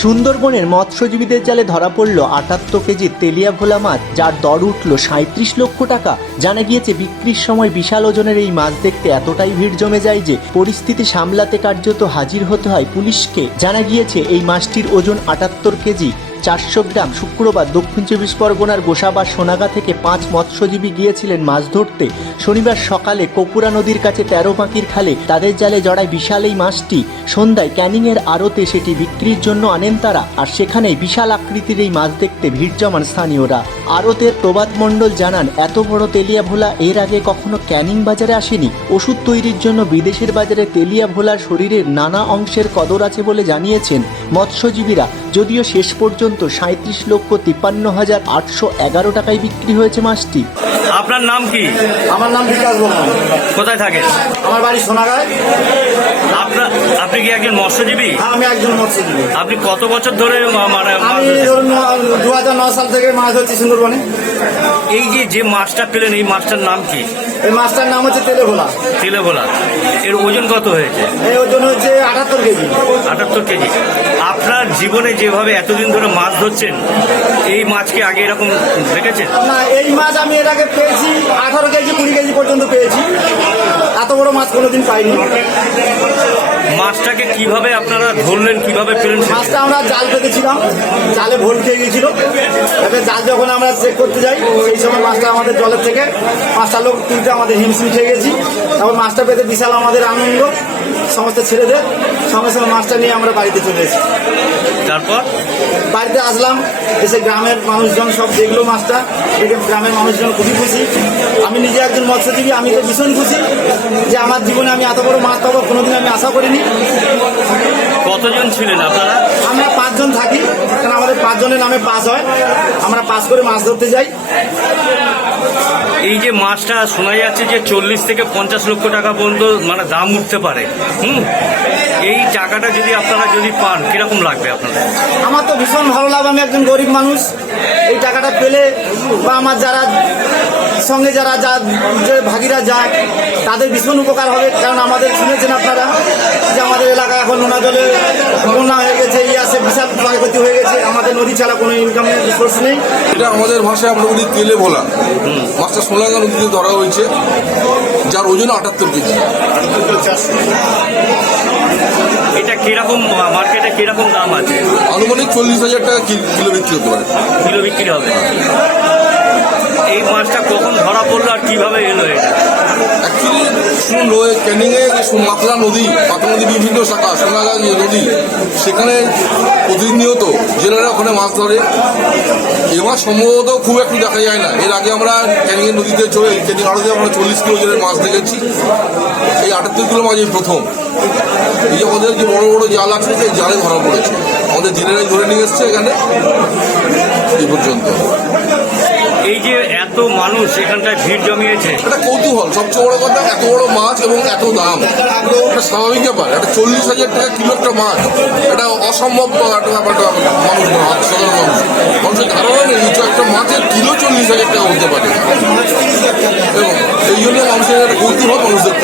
সুন্দরবনের মৎস্যজীবীদের জালে ধরা পড়ল আটাত্তর কেজির তেলিয়া ভোলা মাছ, যার দর উঠল সাঁত্রিশ লক্ষ টাকা। জানা গিয়েছে, বিক্রির সময় বিশাল ওজনের এই মাছ দেখতে এতটাই ভিড় জমে যায় যে পরিস্থিতি সামলাতে কার্যত হাজির হতে হয় পুলিশকে। জানা গিয়েছে, এই মাছটির ওজন আটাত্তর কেজি। চারশো গ্রাম শুক্রবার দক্ষিণ চব্বিশ পরগনার গোসাবা সোনাগা থেকে পাঁচ মৎস্যজীবী গিয়েছিলেন মাছ ধরতে। শনিবার সকালে কপুরা নদীর কাছে তেরো পাখির খালে তাদের জালে জড়ায় বিশাল এই মাছটি। সন্ধ্যায় ক্যানিংয়ের আড়তে সেটি বিক্রির জন্য আনেন তারা, আর সেখানেই বিশাল আকৃতির এই মাছ দেখতে ভিড় জমান স্থানীয়রা। আড়তের প্রবাদ মণ্ডল জানান, এত বড় তেলিয়া ভোলা এর আগে কখনো ক্যানিং বাজারে আসেনি। ওষুধ তৈরির জন্য বিদেশের বাজারে তেলিয়া ভোলার শরীরের নানা অংশের কদর আছে বলে জানিয়েছেন মৎস্যজীবীরা। যদিও শেষ পর্যন্ত সাঁত্রিশ লক্ষ তিপ্পান্ন হাজার আটশো এগারো টাকায় বিক্রি হয়েছে মাছটি। আপনার নাম কি? আমার নাম বিকাশ কোথায় থাকে আমার বাড়ি সোনাগায় আপনার আপনি কি একজন মৎস্যজীবী? আমি একজন মৎস্যজীবী। আপনি কত বছর ধরে মানে আমি ধরুন দু হাজার নয় সাল থেকে মাছ ধরছি সুন্দরবনে। এই যে যে মাছটা পেলেন এই মাছটার নাম কি? এই মাছটার নাম হচ্ছে তেলে ভোলা তেলে ভোলা এর ওজন কত হয়েছে? এই ওজন হচ্ছে আটাত্তর কেজি। আটাত্তর কেজি। আপনার জীবনে যেভাবে এতদিন ধরে মাছ ধরছেন এই মাছকে আগে এরকম দেখেছেন? না এই মাছ আমি এর আগে পেয়েছি আঠারো কেজি কুড়ি কেজি পর্যন্ত পেয়েছি। এত বড় মাছ কোনোদিন পাইনি। মাছটাকে কীভাবে আপনারা ধরলেন কীভাবে পেলেন মাছটা আমরা জাল পেতেছিলাম জালে ভোল খেয়ে গিয়েছিল। এবার জাল যখন আমরা চেক করতে যাই সেই সময় মাছটা আমাদের জলের থেকে পাঁচটা লোক তুলতে আমাদের হিমশিম খেয়ে গেছি। তারপর মাছটা পেতে বিশাল আমাদের আনন্দ সমস্ত ছেলেদের। সঙ্গে সঙ্গে মাছটা নিয়ে আমরা বাড়িতে চলে এসেছি। তারপর? বাড়িতে আসলাম এসে গ্রামের মানুষজন সব দেখল মাছটা। দেখে গ্রামের মানুষজন খুবই খুশি। আমি নিজে একজন মৎস্যজীবী আমি তো ভীষণ খুশি। আমার জীবনে আমি এত বড় মাছ পাবো কোনোদিন আমি আশা করিনি। কতজন ছিলেন আপনারা? আমরা পাঁচজন থাকি কারণ আমাদের পাঁচজনের নামে পাস হয়। আমরা পাস করে মাছ ধরতে যাই। এই যে মাছটা শোনা যাচ্ছে যে চল্লিশ থেকে পঞ্চাশ লক্ষ টাকা পর্যন্ত মানে দাম উঠতে পারে। হুম? এই টাকাটা যদি আপনারা যদি পান কীরকম লাগবে আপনাদের? আমার তো ভীষণ ভালো লাগে আমি একজন গরিব মানুষ। এই টাকাটা পেলে বা আমার যারা সঙ্গে যারা যা যে ভাগিরা যায় তাদের ভীষণ উপকার হবে। কারণ আমাদের শুনেছেন আপনারা যে আমাদের এলাকায় এখন নোনা জলে বন্যা হয়ে গেছে এই আসে বিশাল ক্ষয়ক্ষতি হয়ে গেছে। আমাদের নদী ছাড়া কোনো ইনকামের সোর্স নেই। এটা আমাদের ভাষায় আমরা বলি তেলে ভোলা মাছটা সোনাগা নদীতে ধরা হয়েছে যার ওজন আটাত্তর কেজি। কীরকম মার্কেটে কীরকম দাম আছে? আনুমানিক চল্লিশ হাজার টাকা কিলো বিক্রি হতে পারে। কিলো বিক্রি হবে। এই মাছটা কখন ধরা পড়ল আর কীভাবে এলো এটা? ক্যানিংয়ে মাতলা নদী মাতলা নদী বিভিন্ন শাখা সোনাগা নদী সেখানে প্রতিনিয়ত জেলেরা ওখানে মাছ ধরে। এ মাছ সম্ভবত খুব একটু দেখা যায় না। এর আগে আমরা ক্যানিংয়ের নদীতে চলে ক্যানিং আড়তে আমরা চল্লিশ কিলো ওজনের মাছ দেখেছি। এই আটাত্তর কিলো মাছ এই প্রথম। এই যে আমাদের যে বড় বড় জাল আছে সেই জালে ধরা পড়েছে। আমাদের জেলেরাই ধরে নিয়ে এসছে এখানে। এই পর্যন্ত। এই যে এত মানুষ এখানটায় ভিড় জমিয়েছে। একটা কৌতূহল। সবচেয়ে বড় কথা এত বড় মাছ এবং এত দাম। এটা স্বাভাবিক ব্যাপার। একটা চল্লিশ হাজার টাকা কিলো একটা মাছ। এটা অসম্ভব একটা ব্যাপার একটা মানুষ সাধারণ মানুষ। মানুষের ধারণা নেই একটা মাছের কিলো চল্লিশ হাজার টাকা হতে পারে। এবং এই জন্য মানুষের একটা কৌতূহল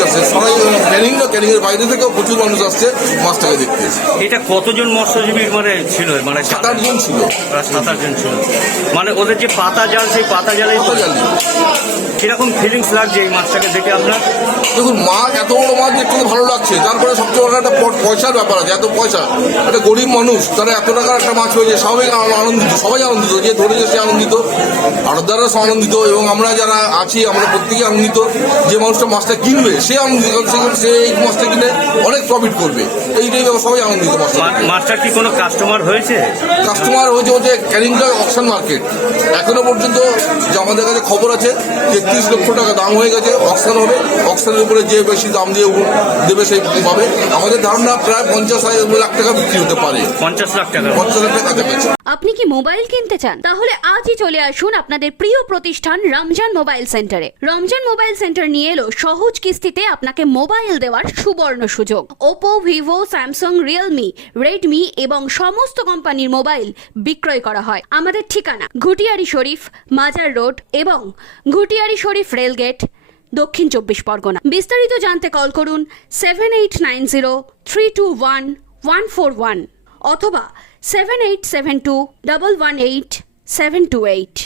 আসছে। সবাই ক্যানিং না ক্যানিং এর বাইরে থেকেও প্রচুর মানুষ আসছে মাছটাকে দেখতে। এটা কতজন মৎস্যজীবীর মানে ছিল? মানে সাত আটজন ছিল। সাত আটজন ছিল। মানে ওদের যে পাতা জাল সেই পাতা জালে। জানি কীরকম ফিলিংস লাগছে এই মাছটাকে দেখে আপনার? দেখুন মাছ এত বড় মাছ দেখতে ভালো লাগছে। তারপরে সবচেয়ে বড় একটা পয়সার ব্যাপার আছে এত পয়সা। একটা গরিব মানুষ তারা এত টাকার একটা মাছ হয়েছে সবাই আনন্দিত সবাই আনন্দিত যে ধরেছে সে আনন্দিত। আড়তদাররা সব আনন্দিত এবং আমরা যারা আছি আমরা প্রত্যেকে আনন্দিত যে মানুষটা মাছটা কিনবে সে সে- সে এই মাছটা কিনে অনেক প্রফিট করবে। এইটাই সবাই আনন্দিত মাছটা কি কোনো কাস্টমার হয়েছে? কাস্টমার হয়েছে হচ্ছে ক্যারিংটা অকশন মার্কেট এখনও পর্যন্ত যে আমাদের কাছে খবর আছে তেত্রিশ লক্ষ টাকা দাম হয়ে গেছে অকশন হবে। অকশনের উপরে যে বেশি দাম দিয়ে দেবে সেই পাবে। আমাদের ধারণা প্রায় পঞ্চাশ লাখ টাকা বিক্রি হতে পারে। পঞ্চাশ লাখ টাকা। পঞ্চাশ লাখ টাকা কাছাকাছি। আপনি কি মোবাইল কিনতে চান? তাহলে আজই চলে আসুন আপনাদের প্রিয় প্রতিষ্ঠান রমজান মোবাইল সেন্টারে। রমজান মোবাইল সেন্টার নিয়ে এলো সহজ কিস্তিতে আপনাকে মোবাইল দেওয়ার সুবর্ণ সুযোগ। Oppo Vivo Samsung Realme Redmi এবং সমস্ত কোম্পানির মোবাইল বিক্রয় করা হয়। আমাদের ঠিকানা ঘুটিয়ারি শরীফ, মাজার রোড এবং ঘুটিয়ারি শরীফ রেলগেট, দক্ষিণ চব্বিশ পরগনা। বিস্তারিত জানতে কল করুন seven eight nine zero three two one one four one অথবা seven eight seven two double one eight seven two eight